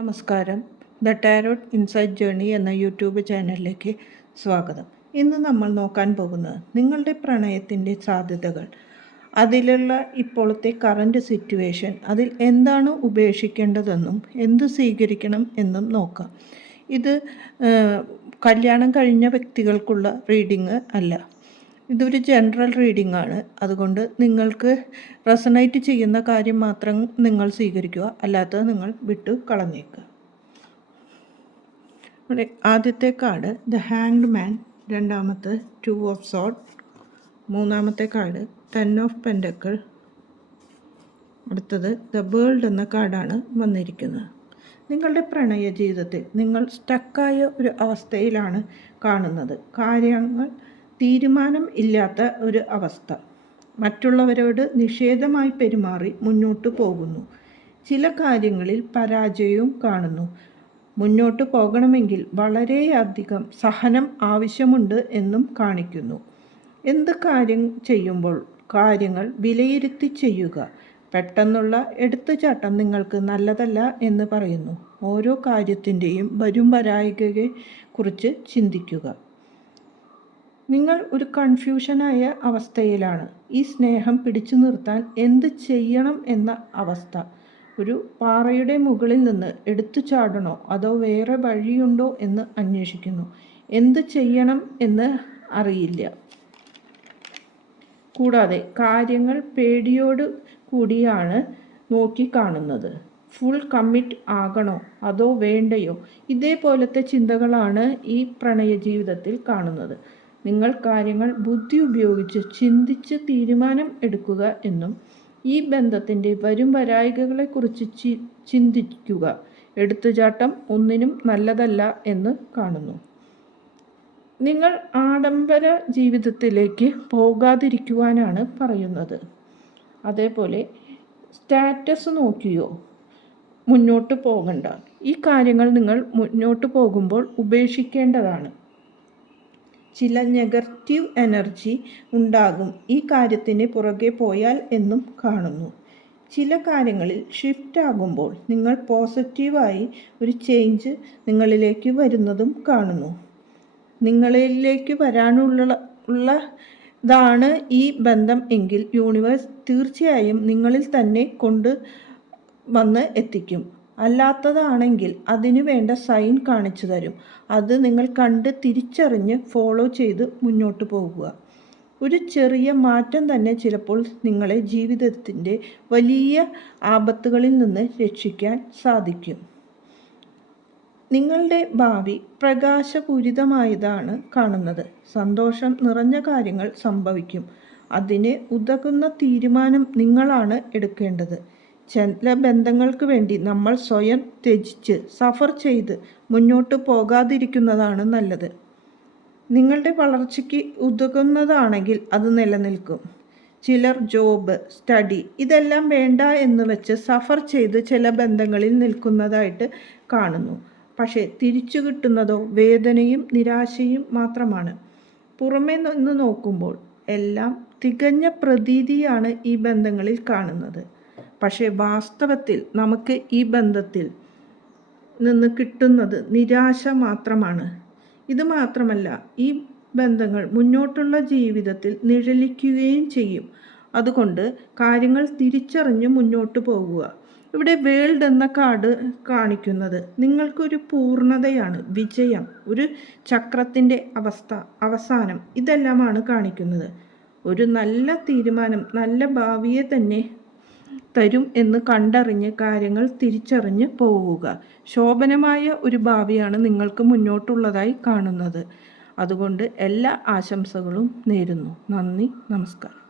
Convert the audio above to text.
നമസ്കാരം. The tarot insight journey എന്ന YouTube ചാനലിലേക്ക് സ്വാഗതം. ഇന്ന് നമ്മൾ നോക്കാൻ പോകുന്നത് നിങ്ങളുടെ പ്രണയത്തിന്റെ സാധ്യതകൾ. അതിലുള്ള ഇപ്പോഴത്തെ കറന്റ് സിറ്റുവേഷൻ അതിൽ എന്താണ് ഉപേക്ഷിക്കേണ്ടതെന്നും എന്ത് സ്വീകരിക്കണം എന്നും നോക്കാം. ഇത് കല്യാണം കഴിഞ്ഞ വ്യക്തികൾക്കുള്ള റീഡിങ് അല്ല. ഇതൊരു ജനറൽ റീഡിംഗ് ആണ്. അതുകൊണ്ട് നിങ്ങൾക്ക് റെസണേറ്റ് ചെയ്യുന്ന കാര്യം മാത്രം നിങ്ങൾ സ്വീകരിക്കുക. അല്ലാത്തത് നിങ്ങൾ വിട്ടു കളഞ്ഞേക്കുക. ആദ്യത്തെ കാർഡ് ദ ഹാങ്ഡ് മാൻ രണ്ടാമത്തെ ടു ഓഫ് സോട്ട് മൂന്നാമത്തെ കാർഡ് ടെൻ ഓഫ് പെൻഡക്കിൾ അടുത്തത് ദ വേൾഡ് എന്ന കാർഡാണ് വന്നിരിക്കുന്നത്. നിങ്ങളുടെ പ്രണയ ജീവിതത്തിൽ നിങ്ങൾ സ്റ്റക്കായ ഒരു അവസ്ഥയിലാണ് കാണുന്നത്. കാര്യങ്ങൾ തീരുമാനം ഇല്ലാത്ത ഒരു അവസ്ഥ. മറ്റുള്ളവരോട് നിഷേധമായി പെരുമാറി മുന്നോട്ട് പോകുന്നു. ചില കാര്യങ്ങളിൽ പരാജയവും കാണുന്നു. മുന്നോട്ട് പോകണമെങ്കിൽ വളരെയധികം സഹനം ആവശ്യമുണ്ട് എന്നും കാണിക്കുന്നു. എന്ത് കാര്യം ചെയ്യുമ്പോൾ കാര്യങ്ങൾ വിലയിരുത്തി ചെയ്യുക. പെട്ടെന്നുള്ള എടുത്തുചാട്ടം നിങ്ങൾക്ക് നല്ലതല്ല എന്ന് പറയുന്നു. ഓരോ കാര്യത്തിന്റെയും വരും വരായികയെ കുറിച്ച് ചിന്തിക്കുക. നിങ്ങൾ ഒരു കൺഫ്യൂഷനായ അവസ്ഥയിലാണ്. ഈ സ്നേഹം പിടിച്ചു നിർത്താൻ എന്ത് ചെയ്യണം എന്ന അവസ്ഥ. ഒരു പാറയുടെ മുകളിൽ നിന്ന് എടുത്തു ചാടണോ അതോ വേറെ വഴിയുണ്ടോ എന്ന് അന്വേഷിക്കുന്നു. എന്ത് ചെയ്യണം എന്ന് അറിയില്ല. കൂടാതെ കാര്യങ്ങൾ പേടിയോട് കൂടിയാണ് നോക്കിക്കാണുന്നത് ഫുൾ കമ്മിറ്റ് ആകണോ അതോ വേണ്ടയോ? ഇതേപോലത്തെ ചിന്തകളാണ് ഈ പ്രണയ ജീവിതത്തിൽ കാണുന്നത്. നിങ്ങൾ കാര്യങ്ങൾ ബുദ്ധി ഉപയോഗിച്ച് ചിന്തിച്ച് തീരുമാനം എടുക്കുക എന്നും ഈ ബന്ധത്തിന്റെ വരും വരായികകളെക്കുറിച്ച് ചി ചിന്തിക്കുക. എടുത്തുചാട്ടം ഒന്നിനും നല്ലതല്ല എന്ന് കാണുന്നു. നിങ്ങൾ ആഡംബര ജീവിതത്തിലേക്ക് പോകാതിരിക്കുവാനാണ് പറയുന്നത്. അതേപോലെ സ്റ്റാറ്റസ് നോക്കിയോ? മുന്നോട്ട് പോകണ്ട. ഈ കാര്യങ്ങൾ നിങ്ങൾ മുന്നോട്ട് പോകുമ്പോൾ ഉപേക്ഷിക്കേണ്ടതാണ്. ചില നെഗറ്റീവ് എനർജി ഉണ്ടാകും. ഈ കാര്യത്തിന് പുറകെ പോയാൽ എന്നും കാണുന്നു. ചില കാര്യങ്ങളിൽ ഷിഫ്റ്റ് ആകുമ്പോൾ നിങ്ങൾ പോസിറ്റീവായി ഒരു ചേഞ്ച് നിങ്ങളിലേക്ക് വരുന്നതും കാണുന്നു. നിങ്ങളിലേക്ക് വരാനുള്ള ഉള്ള ഇതാണ് ഈ ബന്ധം എങ്കിൽ യൂണിവേഴ്സ് തീർച്ചയായും നിങ്ങളിൽ തന്നെ കൊണ്ട് വന്ന് എത്തിക്കും. അല്ലാത്തതാണെങ്കിൽ അതിനു വേണ്ട സൈൻ കാണിച്ചു തരും. അത് നിങ്ങൾ കണ്ട് തിരിച്ചറിഞ്ഞ് ഫോളോ ചെയ്ത് മുന്നോട്ട് പോകുക. ഒരു ചെറിയ മാറ്റം തന്നെ ചിലപ്പോൾ നിങ്ങളെ ജീവിതത്തിന്റെ വലിയ ആപത്തുകളിൽ നിന്ന് രക്ഷിക്കാൻ സാധിക്കും. നിങ്ങളുടെ ഭാവി പ്രകാശപൂരിതമായതാണ് കാണുന്നത്. സന്തോഷം നിറഞ്ഞ കാര്യങ്ങൾ സംഭവിക്കും. അതിന് ഉതകുന്ന തീരുമാനം നിങ്ങളാണ് എടുക്കേണ്ടത്. ചില ബന്ധങ്ങൾക്ക് വേണ്ടി നമ്മൾ സ്വയം ത്യജിച്ച് സഫർ ചെയ്ത് മുന്നോട്ട് പോകാതിരിക്കുന്നതാണ് നല്ലത്. നിങ്ങളുടെ വളർച്ചയ്ക്ക് ഉതകുന്നതാണെങ്കിൽ അത് നിലനിൽക്കും. ചിലർ ജോബ് സ്റ്റഡി ഇതെല്ലാം വേണ്ട എന്ന് വെച്ച് സഫർ ചെയ്ത് ചില ബന്ധങ്ങളിൽ നിൽക്കുന്നതായിട്ട് കാണുന്നു. പക്ഷേ തിരിച്ചു കിട്ടുന്നതോ വേദനയും നിരാശയും മാത്രമാണ്. പുറമേ നിന്ന് നോക്കുമ്പോൾ എല്ലാം തികഞ്ഞ പ്രതീതിയാണ് ഈ ബന്ധങ്ങളിൽ കാണുന്നത്. പക്ഷേ വാസ്തവത്തിൽ നമുക്ക് ഈ ബന്ധത്തിൽ നിന്ന് കിട്ടുന്നത് നിരാശ മാത്രമാണ്. ഇത് മാത്രമല്ല ഈ ബന്ധങ്ങൾ മുന്നോട്ടുള്ള ജീവിതത്തിൽ നിഴലിക്കുകയും ചെയ്യും. അതുകൊണ്ട് കാര്യങ്ങൾ തിരിച്ചറിഞ്ഞ് മുന്നോട്ട് പോകുക. ഇവിടെ വേൾഡ് എന്ന കാർഡ് കാണിക്കുന്നത് നിങ്ങൾക്കൊരു പൂർണതയാണ് വിജയം ഒരു ചക്രത്തിന്റെ അവസ്ഥ അവസാനം ഇതെല്ലാമാണ് കാണിക്കുന്നത്. ഒരു നല്ല തീരുമാനം നല്ല ഭാവിയെ തന്നെ തരും എന്ന് കണ്ടറിഞ്ഞ് കാര്യങ്ങൾ തിരിച്ചറിഞ്ഞ് പോവുക. ശോഭനമായ ഒരു ഭാവിയാണ് നിങ്ങൾക്ക് മുന്നോട്ടുള്ളതായി കാണുന്നത്. അതുകൊണ്ട് എല്ലാ ആശംസകളും നേരുന്നു. നന്ദി നമസ്കാരം.